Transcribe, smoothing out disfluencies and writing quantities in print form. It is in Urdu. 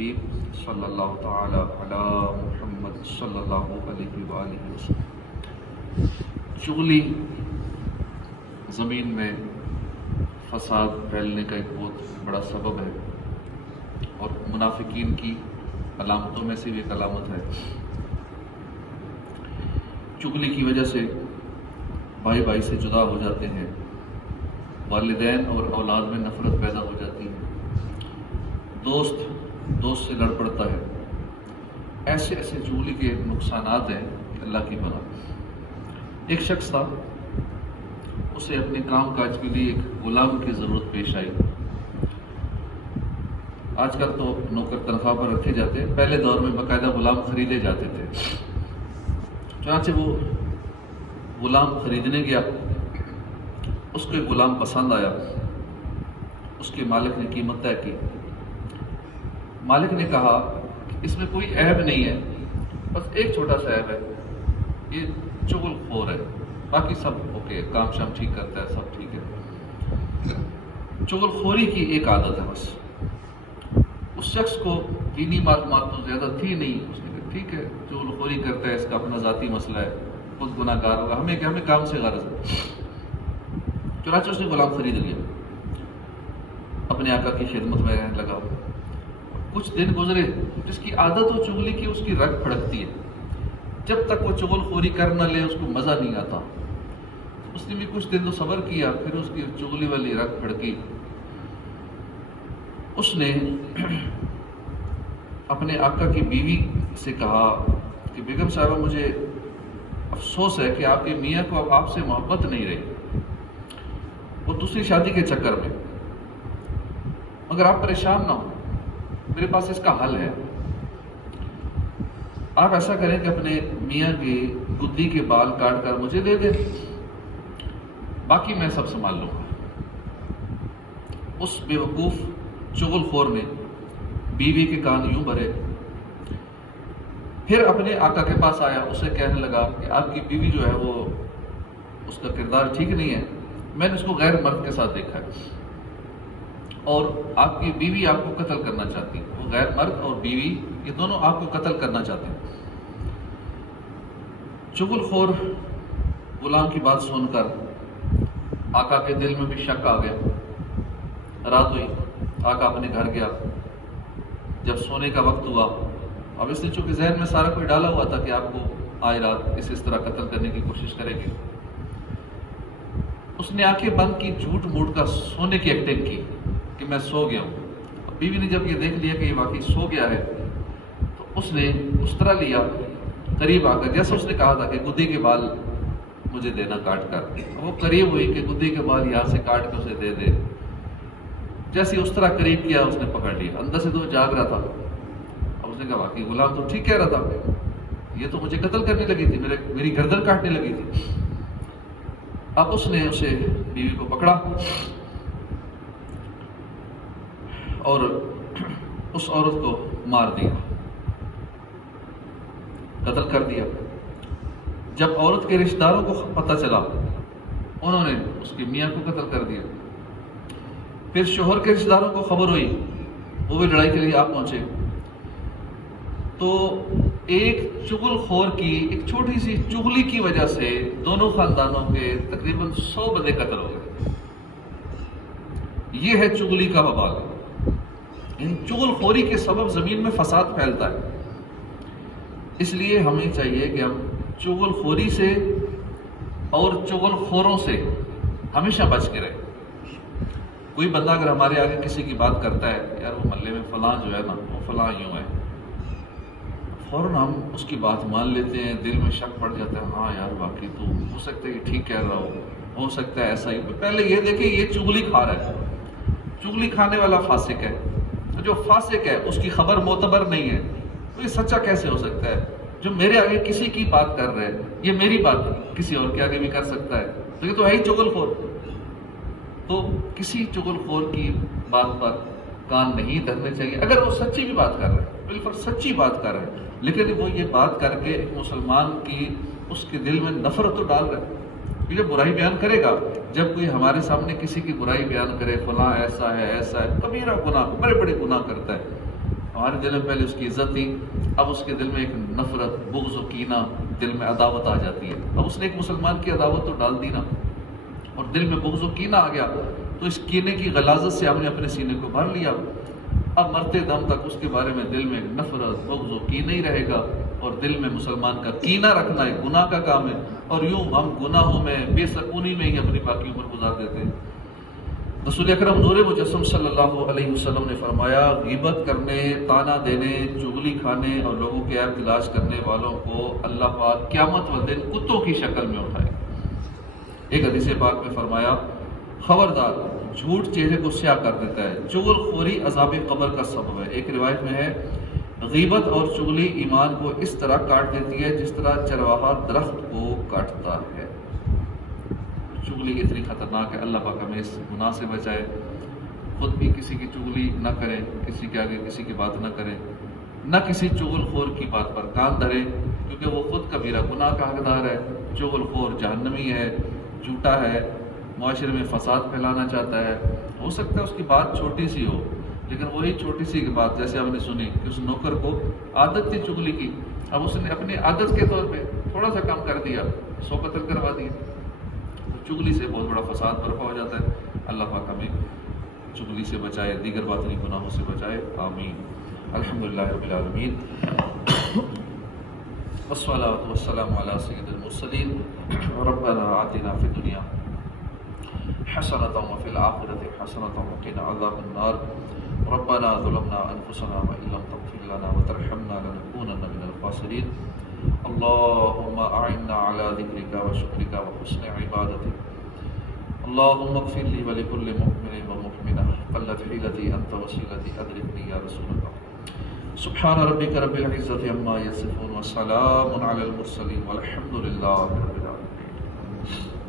الحبیب صلی اللہ تعالی علی محمد صلی اللہ علیہ وآلہ وسلم۔ چغلی زمین میں فساد پھیلنے کا ایک بہت بڑا سبب ہے اور منافقین کی علامتوں میں سے بھی ایک علامت ہے۔ چغلی کی وجہ سے بھائی بھائی سے جدا ہو جاتے ہیں، والدین اور اولاد میں نفرت پیدا ہو جاتی ہے، دوست دوست سے لڑ پڑتا ہے۔ ایسے چغلی کے نقصانات ہیں کہ اللہ کی پناہ۔ ایک شخص تھا، اسے اپنے کام کاج کے لیے ایک غلام کی ضرورت پیش آئی۔ آج کل تو نوکر تنخواہ پر رکھے جاتے ہیں، پہلے دور میں باقاعدہ غلام خریدے جاتے تھے۔ چنانچہ وہ غلام خریدنے گیا، اس کو ایک غلام پسند آیا، اس کے مالک نے قیمت طے کی۔ مالک نے کہا کہ اس میں کوئی عیب نہیں ہے، بس ایک چھوٹا سا عیب ہے، یہ چغل خور ہے، باقی سب اوکے، کام شام ٹھیک کرتا ہے، سب ٹھیک ہے۔ چغل خوری کی ایک عادت ہے بس۔ اس شخص کو دینی معلومات تو زیادہ تھی نہیں، اس نے کہا ٹھیک ہے، چغل خوری کرتا ہے، اس کا اپنا ذاتی مسئلہ ہے، خود گناہ گار ہوگا، ہمیں کام سے غرض ہے۔ چنانچہ اس نے غلام خرید لیا، اپنے آقا کی خدمت میں رہنے لگا۔ کچھ دن گزرے، جس کی عادت ہو چغلی کی، اس کی رگ پھڑکتی ہے، جب تک وہ چغل خوری کر نہ لے اس کو مزہ نہیں آتا۔ اس نے بھی کچھ دن تو صبر کیا، پھر اس کی چغلی والی رگ پھڑکی۔ اس نے اپنے آقا کی بیوی سے کہا کہ بیگم صاحبہ، مجھے افسوس ہے کہ آپ کے میاں کو اب آپ سے محبت نہیں رہی، وہ دوسری شادی کے چکر میں، مگر آپ پریشان نہ ہو، میرے پاس اس کا حل ہے۔ آپ ایسا کریں کہ اپنے میاں کی گدی کے بال کاٹ کر مجھے دے دیں، باقی میں سب سنبھال لوں گا۔ اس بے وقوف چغل خور نے بیوی کے کان یوں بھرے، پھر اپنے آقا کے پاس آیا، اسے کہنے لگا کہ آپ کی بیوی جو ہے وہ، اس کا کردار ٹھیک نہیں ہے، میں نے اس کو غیر مرد کے ساتھ دیکھا ہے اور آپ کی بیوی آپ کو قتل کرنا چاہتی ہے۔ وہ غیر مرد اور بیوی یہ دونوں آپ کو قتل کرنا چاہتے ہیں۔ چغل خور غلام کی بات سن کر آقا کے دل میں بھی شک آ گیا۔ رات ہوئی، آقا اپنے گھر گیا، جب سونے کا وقت ہوا، اب اس نے چونکہ ذہن میں سارا کوئی ڈالا ہوا تھا کہ آپ کو آئے رات اس طرح قتل کرنے کی کوشش کرے گی، اس نے آنکھیں بند کی، جھوٹ موٹ کا سونے کی ایکٹنگ کی کہ میں سو گیا ہوں۔ بیوی نے جب یہ دیکھ لیا کہ یہ واقعی سو گیا ہے تو اس نے اس طرح لیا، قریب آ کر، جیسے اس نے کہا تھا کہ گدی کے بال مجھے دینا کاٹ کر، وہ قریب ہوئی کہ گدی کے بال یہاں سے کاٹ کے اسے دے دے۔ جیسے اس طرح قریب کیا، اس نے پکڑ لیا، اندر سے تو جاگ رہا تھا۔ اب اس نے کہا واقعی غلام تو ٹھیک کہہ رہا تھا، یہ تو مجھے قتل کرنے لگی تھی، میری گردن کاٹنے لگی تھی۔ اب اس نے اسے بیوی کو پکڑا اور اس عورت کو مار دیا، قتل کر دیا۔ جب عورت کے رشتہ داروں کو پتہ چلا، انہوں نے اس کے میاں کو قتل کر دیا۔ پھر شوہر کے رشتہ داروں کو خبر ہوئی، وہ بھی لڑائی کے لیے آپ پہنچے۔ تو ایک چغل خور کی ایک چھوٹی سی چغلی کی وجہ سے دونوں خاندانوں کے تقریباً 100 بندے قتل ہو گئے۔ یہ ہے چغلی کا وبال۔ ان چغل خوری کے سبب زمین میں فساد پھیلتا ہے، اس لیے ہمیں چاہیے کہ ہم چغل خوری سے اور چغل خوروں سے ہمیشہ بچ کے رہیں۔ کوئی بندہ اگر ہمارے آگے کسی کی بات کرتا ہے، یار وہ محلے میں فلاں جو ہے نا، وہ فلاں یوں ہے، فوراً ہم اس کی بات مان لیتے ہیں، دل میں شک پڑ جاتا ہے، ہاں یار واقعی تو ہو سکتا ہے یہ ٹھیک کہہ رہا ہو سکتا ہے ایسا ہی۔ پہلے یہ دیکھیں یہ چغلی کھا رہا ہے، چغلی کھانے والا فاسق ہے، جو فاسق ہے اس کی خبر معتبر نہیں ہے، تو یہ سچا کیسے ہو سکتا ہے؟ جو میرے آگے کسی کی بات کر رہا ہے، یہ میری بات کسی اور کے آگے بھی کر سکتا ہے، تو یہ تو ہے ہی چغل خور۔ تو کسی چغل خور کی بات پر کان نہیں دھرنے چاہیے، اگر وہ سچی بھی بات کر رہے ہیں، بالکل سچی بات کر رہے ہیں، لیکن وہ یہ بات کر کے ایک مسلمان کی اس کے دل میں نفرت تو ڈال رہے ہیں۔ یہ جو برائی بیان کرے گا، جب کوئی ہمارے سامنے کسی کی برائی بیان کرے، فلاں ایسا ہے کبیرہ گناہ، بڑے بڑے گناہ کرتا ہے، ہمارے دل میں پہلے اس کی عزت تھی، اب اس کے دل میں ایک نفرت، بغض و کینہ، دل میں عداوت آ جاتی ہے۔ اب اس نے ایک مسلمان کی عداوت تو ڈال دی نا، اور دل میں بغض و کینہ آ گیا، تو اس کینے کی غلاظت سے ہم نے اپنے سینے کو بھر لیا۔ اب مرتے دم تک اس کے بارے میں دل میں نفرت، بغض و کینہ ہی رہے گا، اور دل میں مسلمان کا کینہ رکھنا ایک گناہ کا کام ہے، اور یوں ہم گناہوں میں بے سکونی میں ہی اپنی باقی عمر گزار دیتے ہیں۔ رسول اکرم نور مجسم صلی اللہ علیہ وسلم نے فرمایا، غیبت کرنے، طعنہ دینے، چغلی کھانے اور لوگوں کے عیب تلاش کرنے والوں کو اللہ پاک قیامت والے دن کتوں کی شکل میں اٹھائے۔ ایک حدیث پاک میں فرمایا، خبردار، جھوٹ چہرے کو سیاہ کر دیتا ہے، چغل خوری عذاب قبر کا سبب ہے۔ ایک روایت میں ہے، غیبت اور چغلی ایمان کو اس طرح کاٹ دیتی ہے جس طرح چرواہا درخت کو کاٹتا ہے۔ چغلی اتنی خطرناک ہے، اللہ پاک ہمیں اس گناہ سے بچائے۔ خود بھی کسی کی چغلی نہ کریں، کسی کے آگے کسی کی بات نہ کریں، نہ کسی چغل خور کی بات پر کان دھریں، کیونکہ وہ خود کبیرہ گناہ کا حقدار ہے۔ چغل خور جہنمی ہے، جھوٹا ہے، معاشرے میں فساد پھیلانا چاہتا ہے۔ ہو سکتا ہے اس کی بات چھوٹی سی ہو، لیکن وہی چھوٹی سی بات جیسے ہم نے سنی کہ اس نوکر کو عادت تھی چغلی کی، اب اس نے اپنی عادت کے طور پہ تھوڑا سا کم کر دیا، 100 قتل کروا دیے۔ چغلی سے بہت بڑا فساد برپا ہو جاتا ہے۔ اللہ پاک ہمیں چغلی سے بچائے، دیگر باطنی گناہوں سے بچائے، آمین۔ الحمدللہ رب العالمین، والصلاۃ والسلام علی سید المرسلین، ربنا آتنا فی الدنیا حسنۃ وفی الآخرۃ حسنۃ وقنا عذاب النار، ربنا ظلمنا انفسنا وان لم تغفر لنا وترحمنا لنکونن من الخاسرین، اللهم أعنا على ذكرك وشكرك وحسن عبادتك، اللهم اغفر لي ولكل مؤمن ومؤمنة قلت حيلتي أنت وسيلتي أدركني يا رسول الله۔ سبحان ربك رب العزة عما يصفون وسلام على المرسلين والحمد لله رب العالمين۔